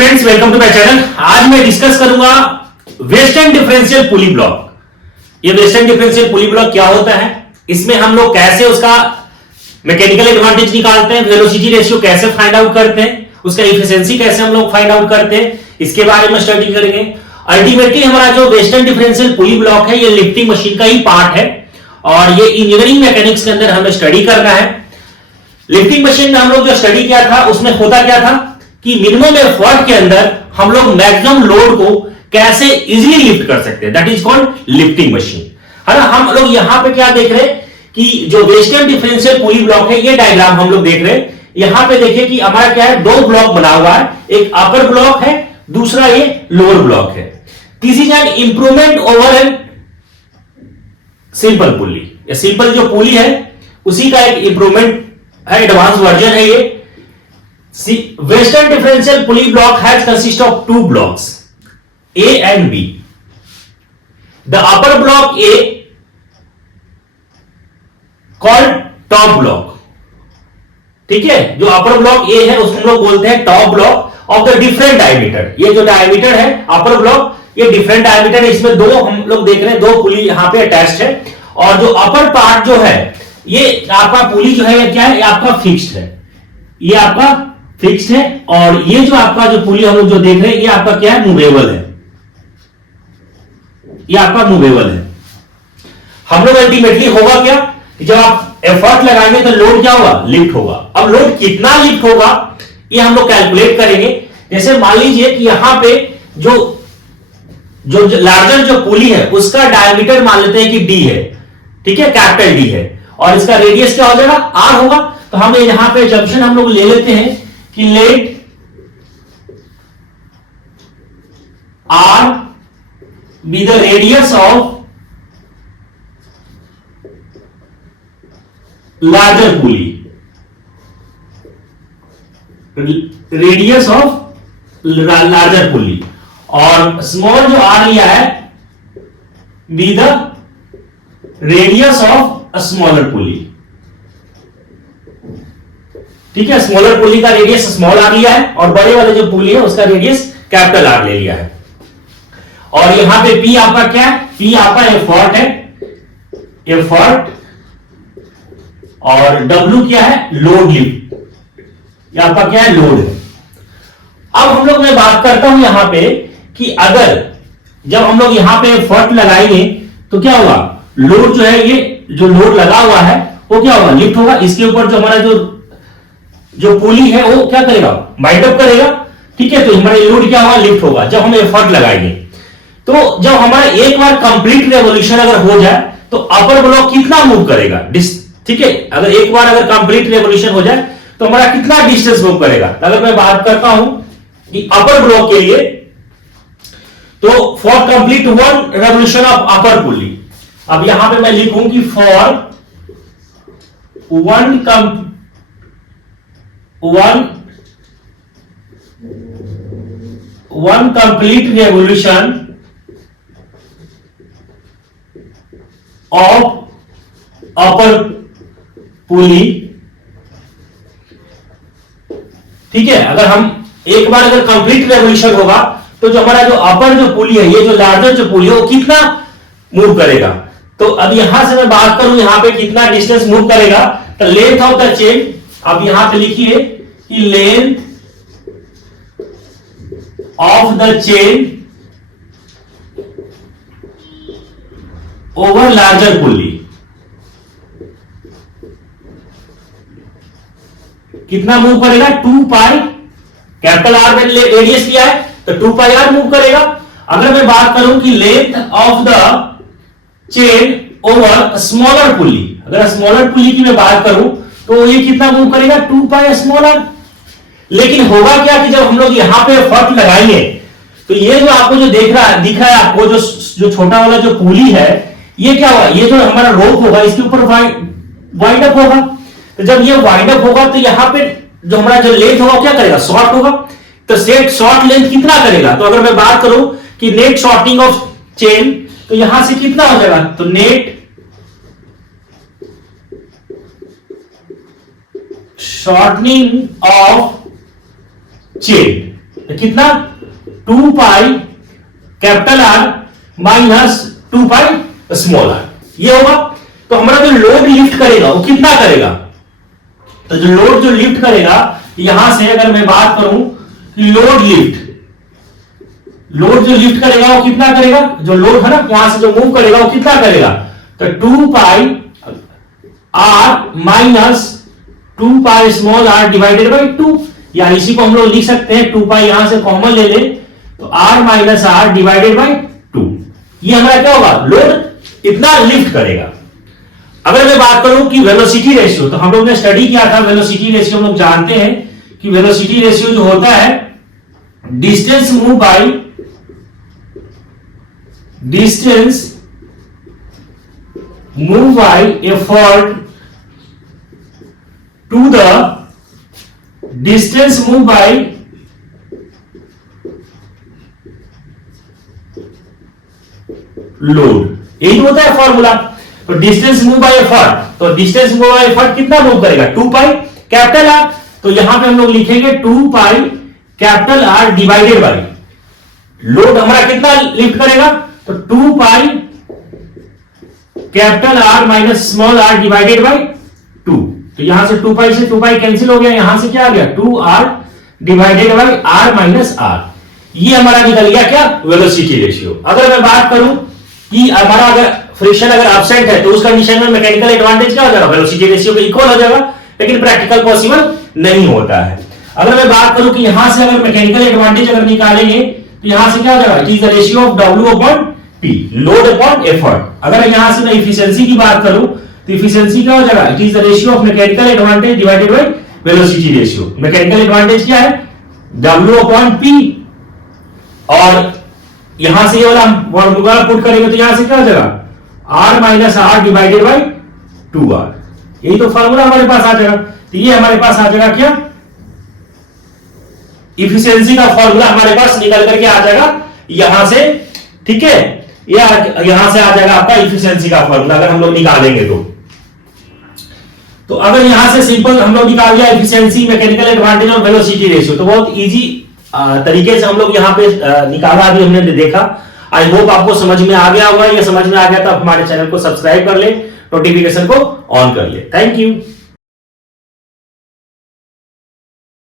Friends, welcome to my channel. आज मैं discuss करूंगा वेस्टर्न डिफरेंशियल पुली ब्लॉक। ये वेस्टर्न डिफरेंशियल पुली ब्लॉक क्या होता है, इसमें हम लोग कैसे उसका मैकेनिकल एडवांटेज निकालते हैं, वेलोसिटी रेशियो कैसे फाइंड आउट करते हैं, उसका इफिशिएंसी कैसे हम लोग फाइंड आउट करते हैं, इसके बारे में स्टडी करेंगे। अल्टीमेटली हमारा जो वेस्टर्न डिफरेंशियल पुली ब्लॉक है, ये लिफ्टिंग मशीन का ही पार्ट है और ये इंजीनियरिंग मैकेनिक्स के अंदर हमें स्टडी करना है। लिफ्टिंग मशीन में हम लोग जो स्टडी किया था उसमें होता क्या था कि मिनिमम एफर्ट के अंदर हम लोग मैक्सिमम लोड को कैसे इजीली लिफ्ट कर सकते हैं, that is called lifting machine, है ना। हम लोग यहां पे क्या देख रहे हैं कि जो वेस्टर्न डिफरेंशियल पुली ब्लॉक है, ये डायग्राम हम लोग देख रहे हैं। यहां पे देखिए कि हमारा क्या है, दो ब्लॉक बना हुआ है, एक अपर ब्लॉक है, दूसरा ये लोअर ब्लॉक है। This is an improvement over an simple pulley. ये सिंपल जो पुली है उसी का एक इंप्रूवमेंट है, एडवांस वर्जन है ये। Western differential pulley block has consist of two blocks, A and B. The upper block A called top block, ठीक है। जो अपर ब्लॉक A है उसको हम लोग बोलते हैं top block of the different diameter. ये जो डायमीटर है अपर ब्लॉक, ये डिफरेंट डायमीटर है। इसमें दो हम लोग देख रहे हैं, दो पुली यहां पे अटैच्ड है और जो अपर पार्ट जो है ये आपका पुली जो है ये क्या है, ये आपका फिक्स्ड है, ये आपका फिक्स्ड है। और ये जो आपका जो पुली हम लोग जो देख रहे हैं ये आपका क्या है, मूवेबल है, ये आपका मूवेबल है। हम लोग अल्टीमेटली होगा क्या, जब आप एफर्ट लगाएंगे तो लोड क्या होगा, लिफ्ट होगा। अब लोड कितना लिफ्ट होगा ये हम लोग कैलकुलेट करेंगे। जैसे मान लीजिए कि यहां पे जो जो लार्जर जो पुली है उसका डायमीटर मान लेते हैं कि डी है, ठीक है, कैपिटल डी है, और इसका रेडियस क्या हो जाएगा, आर होगा। तो हम यहां पे जंक्शन हम लोग ले लेते हैं कि let R be the radius of larger pulley, radius of larger pulley, और स्मॉल जो आर लिया है be the radius of smaller pulley, ठीक है। स्मॉलर पुली का रेडियस स्मॉल आर लिया है और बड़े वाले जो पुली है उसका रेडियस कैपिटल आर ले लिया है। और यहां पे पी आपका क्या है, पी आपका एफर्ट है, एफर्ट, और डब्ल्यू क्या है, लोड लिफ्ट, ये आपका क्या है, लोड है। अब हम लोग मैं बात करता हूं यहां पे कि अगर जब हम लोग यहां पे एफर्ट लगाएंगे तो क्या होगा, लोड जो है, ये जो लोड लगा हुआ है वो क्या होगा, लिफ्ट होगा। इसके ऊपर जो हमारा जो पुली है वो क्या करेगा, बाइंड अप करेगा, ठीक है। तो हमारा लोड क्या होगा, लिफ्ट होगा जब हम एफर्ट लगाएंगे। तो जब हमारा एक बार कंप्लीट रेवोल्यूशन अगर हो जाए तो अपर ब्लॉक कितना मूव करेगा, ठीक है। अगर एक बार अगर कंप्लीट रेवोल्यूशन हो जाए तो हमारा कितना डिस्टेंस मूव करेगा। अगर मैं बात करता हूं कि अपर ब्लॉक के लिए, तो for complete one revolution of upper pulley, अब यहां पे मैं लिखूं कि for one complete revolution of upper pulley, ठीक है। अगर हम एक बार अगर कंप्लीट रेवोल्यूशन होगा तो जो हमारा जो अपर जो पुली है, ये जो लार्जर जो पुली है वो कितना मूव करेगा। तो अब यहां से मैं बात करूं यहां पे कितना डिस्टेंस मूव करेगा, तो लेंथ ऑफ द चेन, अब यहां पे लिखिए कि length of the chain over larger pulley, कितना मूव करेगा, 2 पाई, कैपिटल आर में रेडियस लिया है तो 2 पाई आर मूव करेगा। अगर मैं बात करूं कि length of the chain over smaller pulley, अगर स्मॉलर पुली की मैं बात करूं तो ये कितना मूव करेगा, 2 पाई स्मॉलर। लेकिन होगा क्या कि जब हम लोग यहां पे एफर्ट लगाएंगे तो ये जो आपको जो दिख रहा है आपको, जो छोटा वाला जो पुली है, ये क्या होगा, ये जो हमारा रोप होगा इसके ऊपर वाइंड अप होगा। तो जब ये वाइंड अप होगा तो यहां पे जो हमारा जो लेंथ होगा क्या करेगा, शॉर्ट होगा। तो सेट शॉर्ट लेंथ कितना करेगा, तो अगर मैं बात करूं कि नेट शॉर्टिंग ऑफ चेन, तो यहां से कितना हो जाएगा, तो नेट शॉर्टनिंग ऑफ चेन, तो कितना 2 pi capital R minus 2 pi small R, ये होगा। तो हमारा जो लोड लिफ्ट करेगा वो कितना करेगा, तो जो लोड जो लिफ्ट करेगा यहां से अगर मैं बात करूं कि लोड जो लिफ्ट करेगा वो कितना करेगा, जो लोड है ना वहां से जो मूव करेगा वो कितना करेगा, तो 2 pi R minus 2 pi small R divided by 2, यानी इसी को हम लोग लिख सकते हैं 2 पाई यहां से कॉमन ले ले तो R minus R divided by 2। ये हमारा क्या होगा, लोड इतना लिफ्ट करेगा। अगर मैं बात करूं कि वेलोसिटी रेशियो, तो हम लोग ने स्टडी किया था वेलोसिटी रेशियो, हम लोग जानते हैं कि वेलोसिटी रेशियो जो होता है distance move by effort to the distance move by load, यही होता है फॉर्मूला। तो डिस्टेंस मूव बाय एफर्ट, तो डिस्टेंस मूव बाय एफर्ट कितना मूव करेगा, 2 पाई कैपिटल आर, तो यहां पे हम लोग लिखेंगे 2 pi capital R divided by load हमारा कितना लिफ्ट करेगा, तो 2 pi capital R minus small R divided by 2। तो यहां से 2 पाई से 2 पाई कैंसिल हो गया, यहां से क्या आ गया 2 R divided by R minus R, ये हमारा निकल गया क्या, वेलोसिटी रेशियो। अगर मैं बात करूं कि हमारा अगर फ्रिक्शन अगर एब्सेंट है तो उस कंडीशन में मैकेनिकल एडवांटेज क्या हो जाएगा, वेलोसिटी रेशियो के इक्वल हो जाएगा, लेकिन प्रैक्टिकल पॉसिबल नहीं होता है। अगर मैं बात करूं कि यहां से अगर मैकेनिकल एडवांटेज अगर निकालेंगे तो यहां से क्या हो जाएगा, it is the ratio of W upon P, load upon effort. अगर यहां से मैं इफिशिएंसी की बात करूं तो इफिशिएंसी क्या हो जाएगा, it is the ratio of mechanical advantage divided by velocity ratio. Mechanical advantage क्या है, W अपॉन P, और यहां से ये वाला फॉर्मूला पुट करेंगे तो यहां से क्या हो जाएगा R minus R divided by 2R, यही तो फॉर्मूला हमारे पास आ जाएगा। तो ये हमारे पास आ जाएगा क्या, इफिशिएंसी का फॉर्मूला हमारे पास निकल करके आ जाएगा यहां से, ठीक है, यहां से आ जाएगा आपका इफिशिएंसी का फॉर्मूला अगर हम लोग निकालेंगे तो अगर यहां से सिंपल हम लोग निकाल दिया इफिशिएंसी, मैकेनिकल एडवांटेज और वेलोसिटी रेशियो, तो बहुत इजी तरीके से हम लोग यहाँ पे निकाला, अभी हमने देखा। आई होप आपको समझ में आ गया होगा, ये समझ में आ गया तो आप हमारे चैनल को सब्सक्राइब कर ले, नोटिफिकेशन को ऑन कर ले। Thank you.